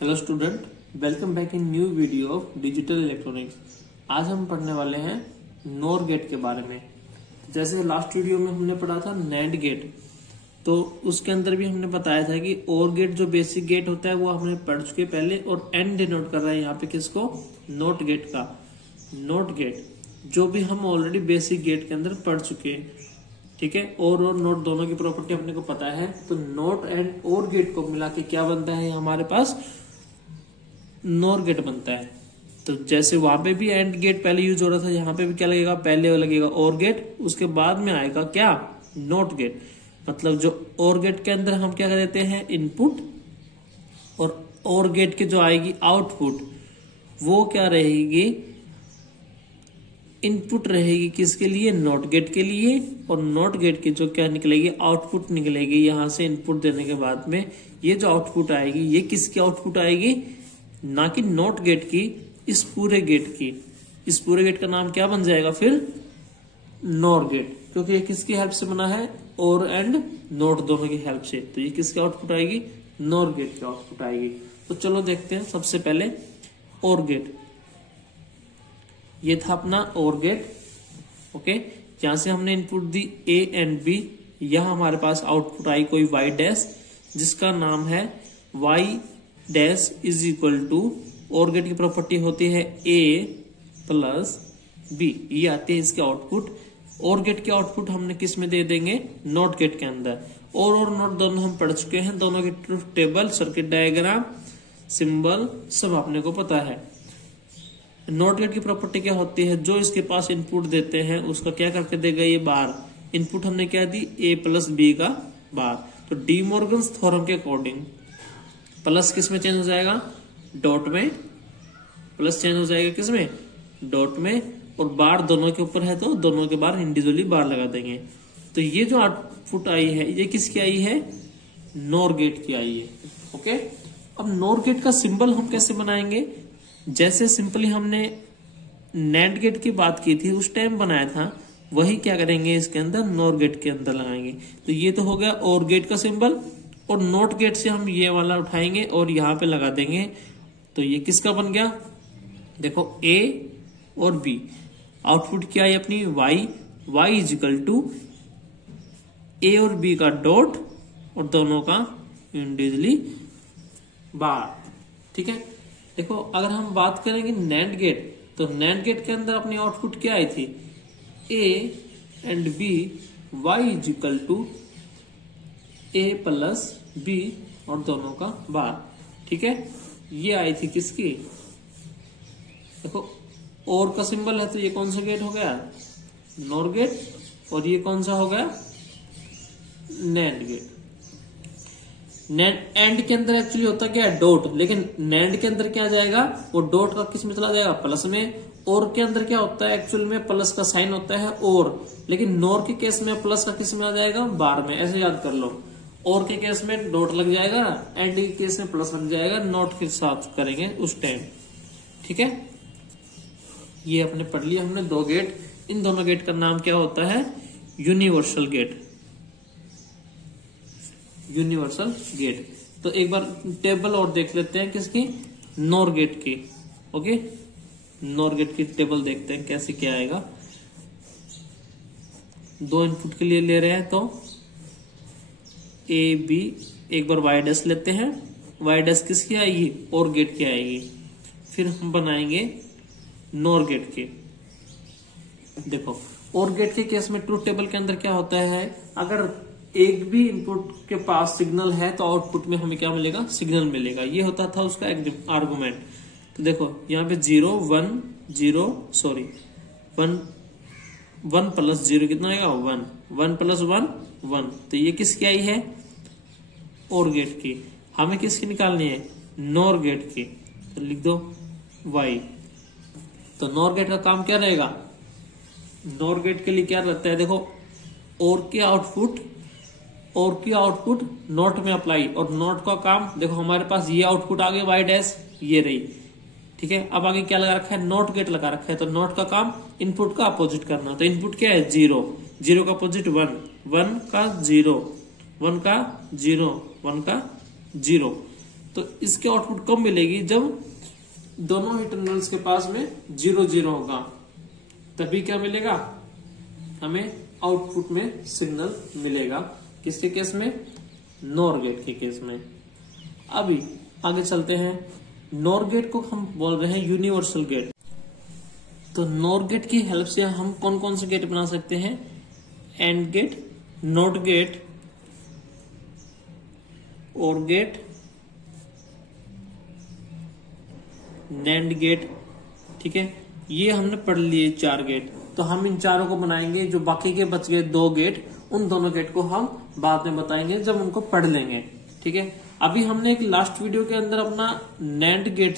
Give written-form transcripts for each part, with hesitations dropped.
Hello student, welcome back in new video of digital electronics. आज हम पढ़ने वाले हैं नॉर गेट के बारे में। जैसे लास्ट वीडियो में हमने पढ़ा था नैंड गेट, तो उसके अंदर भी हमने बताया था कि और गेट जो बेसिक गेट होता है वो हमने पढ़ चुके पहले, और एंड डिनोट कर रहा है यहाँ पे किसको, नॉट गेट का। नॉट गेट जो भी हम ऑलरेडी बेसिक गेट के अंदर पढ़ चुके हैं, ठीक है। और नोट दोनों की प्रॉपर्टी अपने को पता है, तो नोट एंड और गेट को मिला के क्या बनता है हमारे पास, नॉर गेट बनता है। तो जैसे वहां पे भी एंड गेट पहले यूज हो रहा था, यहाँ पे भी क्या लगेगा, पहले लगेगा और गेट, उसके बाद में आएगा क्या, नॉट गेट। मतलब जो और गेट के अंदर हम क्या कर देते हैं, इनपुट, और गेट के जो आएगी आउटपुट, वो क्या रहेगी, इनपुट रहेगी किसके लिए, नॉट गेट के लिए। और नॉट गेट की जो क्या निकलेगी, आउटपुट निकलेगी। यहां से इनपुट देने के बाद में ये जो आउटपुट आएगी, ये किसकी आउटपुट आएगी, ना कि नॉट गेट की, इस पूरे गेट की। इस पूरे गेट का नाम क्या बन जाएगा फिर, नॉर गेट, क्योंकि ये किसकी हेल्प से बना है, और एंड नॉट दोनों की हेल्प से। तो ये किसकी आउटपुट आएगी, नॉर गेट की आउटपुट आएगी। तो चलो देखते हैं सबसे पहले और गेट। ये था अपना और गेट, ओके। यहां से हमने इनपुट दी ए एंड बी, यहां हमारे पास आउटपुट आई कोई वाई डैश, जिसका नाम है Y dash is equal to, और गेट की प्रॉपर्टी होती है ए प्लस बी, ये आती है इसके आउटपुट। और गेट के आउटपुट हमने किस में दे देंगे, नॉट गेट के अंदर। और नॉट दोनों हम पढ़ चुके हैं, दोनों की truth table, circuit diagram, symbol सब आपने को पता है। नॉट गेट की प्रॉपर्टी क्या होती है, जो इसके पास इनपुट देते हैं उसका क्या करके देगा, ये बार। इनपुट हमने क्या दी, ए प्लस बी का बार। तो डी मॉर्गन्स थ्योरम के अकॉर्डिंग प्लस किस में चेंज हो जाएगा, डॉट में। प्लस चेंज हो जाएगा किस में, डॉट में। और बार दोनों के ऊपर है तो दोनों के बार इंडिविजुअली बार लगा देंगे। तो ये जो आउटपुट आई है, ये किसकी आई है, नॉर गेट की आई है, ओके। अब नॉर गेट का सिंबल हम कैसे बनाएंगे, जैसे सिंपली हमने नैंड गेट की बात की थी उस टाइम बनाया था, वही क्या करेंगे इसके अंदर, नॉर गेट के अंदर लगाएंगे। तो ये तो हो गया और गेट का सिंबल, और नॉट गेट से हम ये वाला उठाएंगे और यहां पे लगा देंगे। तो ये किसका बन गया, देखो ए और बी। आउटपुट क्या है अपनी, Y. Y is equal to A और बी का डॉट, और दोनों का इंडिविजुअली बार, ठीक है। देखो अगर हम बात करेंगे नैंड गेट, तो नैंड गेट के अंदर अपनी आउटपुट क्या आई थी, A and B, Y is equal to A plus B, और दोनों का बार, ठीक है। ये आई थी किसकी, देखो और का सिंबल है, तो ये कौन सा गेट हो गया, नॉर गेट। और ये कौन सा हो गया, नैंड गेट। नैंड एंड के अंदर एक्चुअली होता क्या है, डॉट, लेकिन नैंड के अंदर क्या जाएगा, वो डॉट का किस में चला जाएगा, प्लस में। और के अंदर क्या होता है, एक्चुअल में प्लस का साइन होता है और, लेकिन नॉर के केस में प्लस का किस में आ जाएगा, बार में। ऐसे याद कर लो, और के केस में डॉट लग जाएगा, एंड के केस में प्लस लग जाएगा, नॉट के साथ करेंगे उस टाइम, ठीक है। ये अपने पढ़ लिया हमने दो गेट। इन दोनों गेट का नाम क्या होता है, यूनिवर्सल गेट। Universal gate. तो एक बार टेबल और देख लेते हैं किसकी, नॉर गेट की, ओके। नॉर गेट की टेबल देखते हैं कैसे क्या आएगा। दो इनपुट के लिए ले रहे हैं, तो ए बी, एक बार वाई डैश लेते हैं। वाई डैश किसकी आएगी, और गेट की आएगी। फिर हम बनाएंगे नॉर गेट की। देखो और गेट के केस में ट्रूथ टेबल के अंदर क्या होता है, अगर एक भी इनपुट के पास सिग्नल है तो आउटपुट में हमें क्या मिलेगा, सिग्नल मिलेगा। ये होता था उसका आर्गुमेंट। तो देखो यहाँ पे 0 1 0 सॉरी 1 1 प्लस 0 कितना आएगा, 1 1 प्लस 1 1। तो ये किसकी आई है, और गेट की। हमें किसकी निकालनी है, नॉर गेट की। तो लिख दो y। तो नॉर गेट का काम क्या रहेगा, नॉर गेट के लिए क्या रहता है, देखो और की आउटपुट नॉट में अप्लाई, और नॉट का काम, देखो हमारे पास ये आउटपुट आ गई वाई डैश, ये रही, ठीक है। अब आगे क्या लगा रखा है, नॉट गेट लगा रखा है। तो नॉट का काम इनपुट का अपोजिट करना। तो इनपुट क्या है, 0, 0 का अपोजिट 1, 1 का 0, 1 का 0, 1 का 0। तो इसके आउटपुट कब मिलेगी, जब दोनों ही टर्मिनल्स के पास में 0 0 होगा, तभी क्या मिलेगा, हमें आउटपुट में सिग्नल मिलेगा। किसके केस में, नॉर गेट के केस में। अभी आगे चलते हैं। नॉर गेट को हम बोल रहे हैं यूनिवर्सल गेट। तो नॉर गेट की हेल्प से हम कौन कौन से गेट बना सकते हैं, एंड गेट, नॉट गेट, और गेट, नैंड गेट। ठीक है, ये हमने पढ़ लिए 4 गेट। तो हम इन चारों को बनाएंगे, जो बाकी के बच गए 2 गेट, उन दोनों गेट को हम बाद में बताएंगे जब उनको पढ़ लेंगे। ठीक है, अभी हमने एक लास्ट वीडियो के अंदर अपना नैंड गेट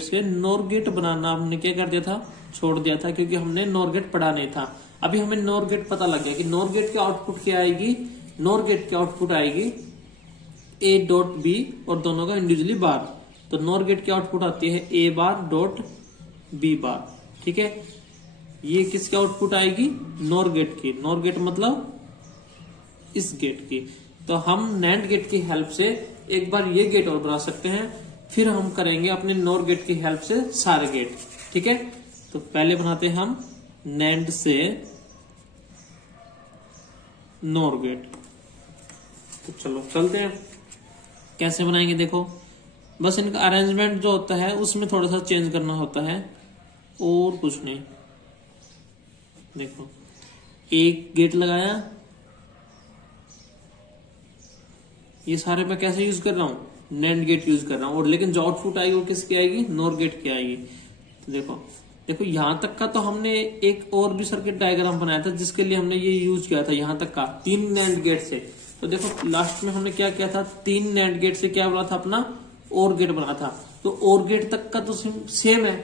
से नॉर गेट बनाना हमने क्या कर दिया था, छोड़ दिया था, क्योंकि हमने नॉर गेट पढ़ा नहीं था। अभी हमें नॉर गेट पता लग गया कि नॉर गेट के आउटपुट क्या आएगी, नॉर गेट की आउटपुट आएगी ए डॉट बी और दोनों का इंडिविजुअली बार। तो नॉर गेट की आउटपुट आती है ए बार डॉट बी बार। ठीक है, ये किसकी आउटपुट आएगी, नॉर गेट की। नॉर गेट मतलब इस गेट की। तो हम नैंड गेट की हेल्प से एक बार ये गेट और बना सकते हैं, फिर हम करेंगे अपने नॉर गेट की हेल्प से सारे गेट। ठीक है, तो पहले बनाते हैं हम नैंड से नॉर गेट। तो चलो चलते हैं, कैसे बनाएंगे देखो। बस इनका अरेंजमेंट जो होता है उसमें थोड़ा सा चेंज करना होता है, और कुछ नहीं। देखो, एक गेट लगाया, ये सारे मैं कैसे यूज कर रहा हूं, नैंड गेट यूज कर रहा हूं, और लेकिन जो आउटपुट आएगी वो किसकी आएगी, नॉर गेट की आएगी। तो देखो यहां तक का तो हमने एक और भी सर्किट डायग्राम बनाया था, जिसके लिए हमने ये यूज किया था यहां तक का 3 नैंड गेट से। तो देखो लास्ट में हमने क्या किया था, 3 नैंड गेट से क्या बना था, अपना और गेट बना था। तो और गेट तक का तो सेम है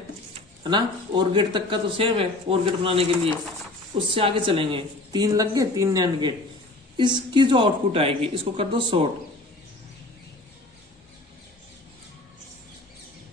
ना, और गेट तक का तो सेम है। और गेट बनाने के लिए उससे आगे चलेंगे, 3 लग गए, 3 नैंड गेट। इसकी जो आउटपुट आएगी इसको कर दो शॉर्ट,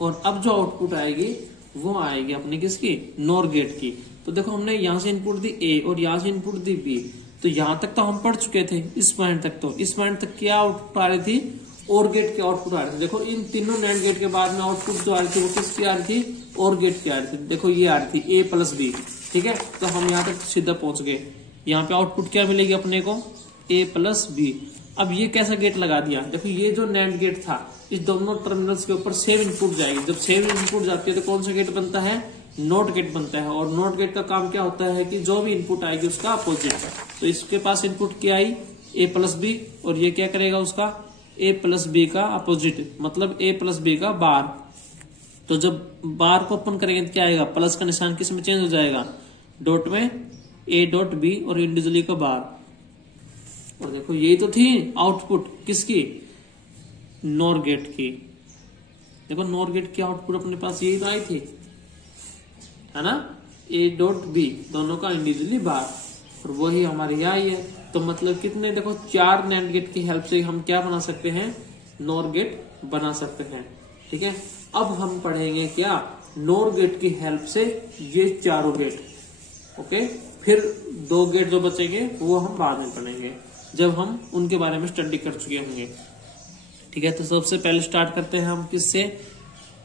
और अब जो आउटपुट आएगी वो आएगी अपनी किसकी, नॉर गेट की। तो देखो हमने यहां से इनपुट दी ए और यहां से इनपुट दी बी। तो यहां तक तो हम पढ़ चुके थे, इस पॉइंट तक। तो इस पॉइंट तक क्या आउटपुट आ रही थी, और गेट की आउटपुट आ रही थी। देखो इन तीनों नैंड गेट के बाद में आउटपुट जो आ रही थी वो किसकी आ रही थी, और गेट की आ रही थी। देखो ये आ रही थी ए प्लस बी। ठीक है, तो हम यहाँ तक सीधा पहुंच गए। यहाँ पे आउटपुट क्या मिलेगी अपने को, ए प्लस बी। अब ये कैसा गेट लगा दिया, देखो ये जो नैंड गेट था, इस दोनों टर्मिनल्स के ऊपर सेम इनपुट जाएगी। जब सेम इनपुट जाती है तो कौन सा गेट बनता है, नॉट गेट बनता है। और नॉट गेट का काम क्या होता है कि जो भी इनपुट आएगी उसका अपोजिट। तो इसके पास इनपुट क्या आई, ए प्लस बी, और ये क्या करेगा उसका, ए प्लस बी का अपोजिट, मतलब ए प्लस बी का बार। तो जब बार को ओपन करेंगे तो क्या आएगा, प्लस का निशान किस में चेंज हो जाएगा, डॉट में, ए डॉट बी और इंडिविजुअली का बार। और देखो यही तो थी आउटपुट किसकी, नॉर गेट की। देखो नॉर गेट की आउटपुट अपने पास यही तो आई थी, है ना, ए डॉट बी, दोनों का इंडिविजुअली बार, और वही हमारी आई है। तो मतलब कितने, देखो 4 नैंड गेट की हेल्प से हम क्या बना सकते हैं, नॉर गेट बना सकते हैं। ठीक है, अब हम पढ़ेंगे क्या, नॉर गेट की हेल्प से ये चारों गेट। ओके, फिर 2 गेट जो बचेंगे वो हम बाद में पढ़ेंगे, जब हम उनके बारे में स्टडी कर चुके होंगे। ठीक है, तो सबसे पहले स्टार्ट करते हैं हम किससे,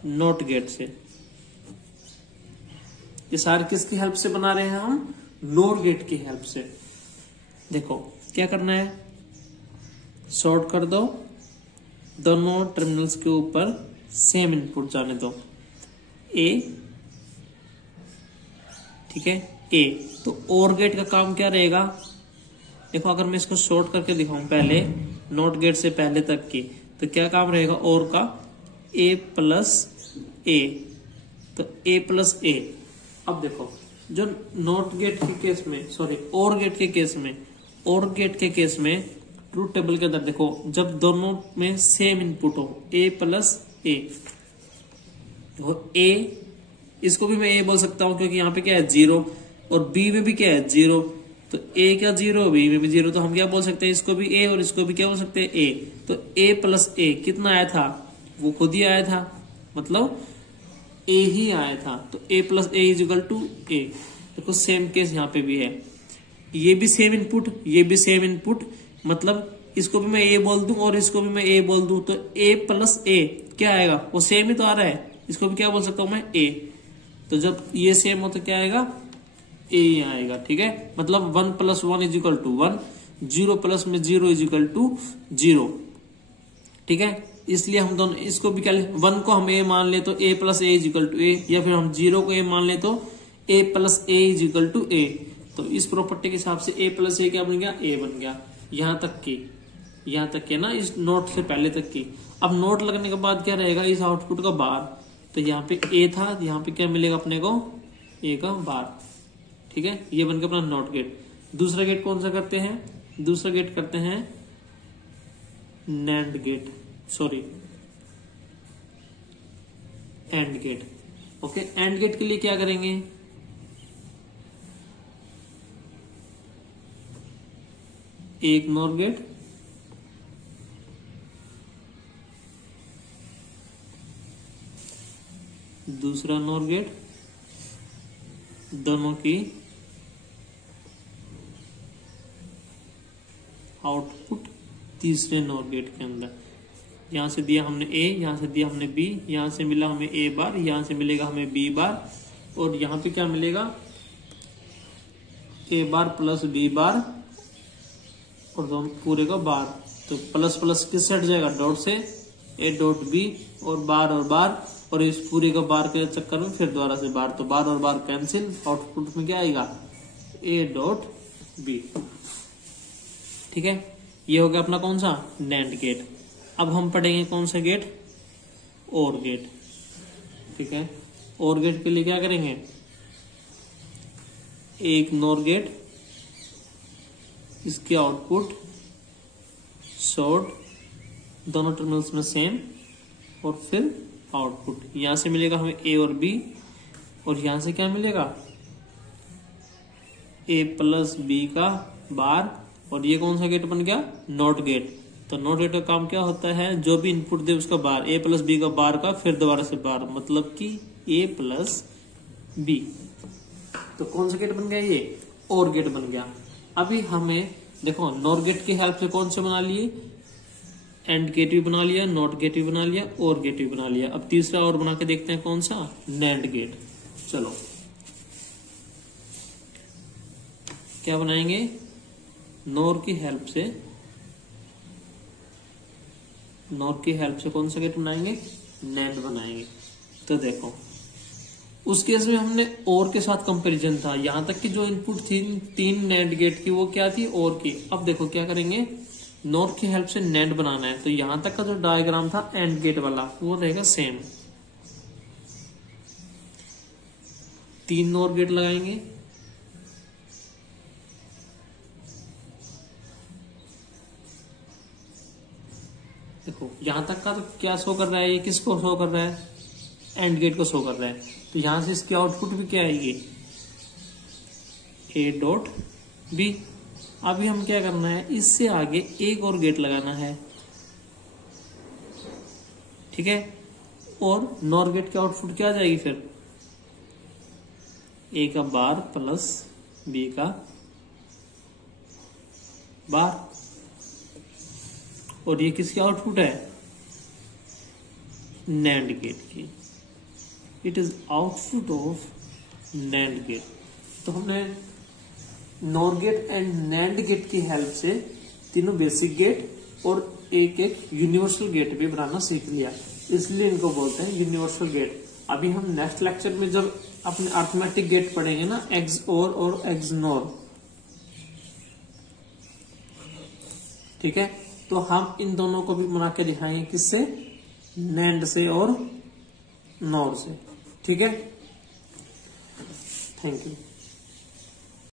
नॉट गेट से। ये सारे किसकी हेल्प से बना रहे हैं हम, नॉर गेट की हेल्प से। देखो क्या करना है, शॉर्ट कर दो, दोनों टर्मिनल्स के ऊपर सेम इनपुट जाने दो, ए। ठीक है, ए। तो और गेट का काम क्या रहेगा, देखो अगर मैं इसको शॉर्ट करके दिखाऊं पहले, नॉट गेट से पहले तक की, तो क्या काम रहेगा और का, ए प्लस ए। तो ए प्लस ए। अब देखो जो नॉट गेट के केस में, सॉरी और गेट के केस में, और गेट के केस में ट्रूथ टेबल के अंदर देखो, जब दोनों में सेम इनपुट हो, ए प्लस ए, ए, इसको भी मैं ए बोल सकता हूं क्योंकि यहाँ पे क्या है 0, और बी में भी क्या है 0। तो ए क्या 0, बी में भी 0, तो हम क्या बोल सकते हैं, इसको भी ए और इसको भी क्या बोल सकते हैं, ए। तो ए प्लस ए कितना आया था, वो खुद ही आया था, मतलब ए ही आया था। तो A plus A is equal to A. देखो सेम केस यहाँ पे भी है, ये भी सेम इनपुट, ये भी सेम इनपुट, मतलब इसको भी मैं ए बोल दूं और इसको भी मैं ए बोल दूं तो ए प्लस ए क्या आएगा, वो सेम ही तो आ रहा है, इसको भी क्या बोल सकता हूं मैं ए। तो जब ये सेम हो तो क्या आएगा, ए ही आएगा। ठीक है, मतलब 1 + 1 = 1, 0 + में 0 = 0। ठीक है, इसलिए हम दोनों इसको भी क्या, 1 को हम ए मान ले तो a + a = a, या फिर हम 0 को ए मान ले तो a + a = a। तो इस प्रॉपर्टी के हिसाब से a + a क्या बन गया, a बन गया। यहां तक के ना, इस नोट से पहले तक की। अब नोट लगने के बाद क्या रहेगा, इस आउटपुट का बार, तो यहाँ पे a था, यहाँ पे क्या मिलेगा अपने को, a का बार। ठीक है, ये बन गया अपना नॉट गेट। दूसरा गेट कौन सा करते हैं, दूसरा गेट करते हैं NAND gate, sorry AND gate. Okay, AND gate के लिए क्या करेंगे, एक नॉर गेट, दूसरा नॉर गेट, दोनों की आउटपुट तीसरे नॉर गेट के अंदर। यहां से दिया हमने a, यहां से दिया हमने b, यहां से मिला हमें a बार, यहां से मिलेगा हमें b बार, और यहां पे क्या मिलेगा, a बार + b बार, और पूरे का बार। तो प्लस प्लस किस हट जाएगा, डॉट से, a डॉट b, और बार, और इस पूरे का बार के चक्कर में फिर दोबारा से बार, तो बार और बार कैंसिल, आउटपुट में क्या आएगा, a डॉट b। ठीक है, ये हो गया अपना कौन सा, नैंड गेट। अब हम पढ़ेंगे कौन सा गेट, और गेट। ठीक है, और गेट के लिए क्या करेंगे, एक नॉर गेट, इसके आउटपुट शॉर्ट, दोनों टर्मिनल्स में सेम, और फिर आउटपुट यहां से मिलेगा हमें a और b, और यहां से क्या मिलेगा, a + b का बार, और ये कौन सा गेट बन गया, नॉट गेट। तो नॉट गेट का काम क्या होता है, जो भी इनपुट दे उसका बार, a + b का बार का फिर दोबारा से बार, मतलब कि a + b। तो कौन सा गेट बन गया, ये और गेट बन गया। अभी हमें देखो, नॉर गेट की हेल्प से कौन से बना लिए, एंड गेट भी बना लिया, नॉट गेट भी बना लिया, और गेट भी बना लिया। अब तीसरा और बना के देखते हैं कौन सा, नैंड गेट। चलो क्या बनाएंगे, नॉर की हेल्प से कौन सा गेट बनाएंगे, नैंड बनाएंगे। तो देखो, उस केस में हमने और के साथ कंपैरिजन था, यहां तक कि जो इनपुट थी 3 नैंड गेट की वो क्या थी, और की। अब देखो क्या करेंगे, नॉर की हेल्प से नैंड बनाना है, तो यहां तक का जो डायग्राम था एंड गेट वाला वो रहेगा सेम। 3 नॉर गेट लगाएंगे, देखो यहां तक का तो क्या शो कर रहा है, ये किसको शो कर रहा है, एंड गेट को शो कर रहा है। तो यहां से इसकी आउटपुट भी क्या आएगी, a डॉट b। अभी हम क्या करना है, इससे आगे एक और गेट लगाना है। ठीक है, और नॉर गेट की आउटपुट क्या आ जाएगी फिर, a का बार + b का बार, और ये किसकी आउटपुट है, नैंड गेट की। It is output of NAND gate. तो हमने NOR gate and NAND gate की हेल्प से तीनों बेसिक गेट और एक यूनिवर्सल गेट भी बनाना सीख लिया, इसलिए इनको बोलते हैं यूनिवर्सल गेट। अभी हम नेक्स्ट लेक्चर में जब अपने अर्थमेटिक गेट पढ़ेंगे ना, एक्स और एक्स नॉर, ठीक है, तो हम इन दोनों को भी बना के दिखाएंगे, किससे, नैंड से और नॉर से। ठीक है, थैंक यू।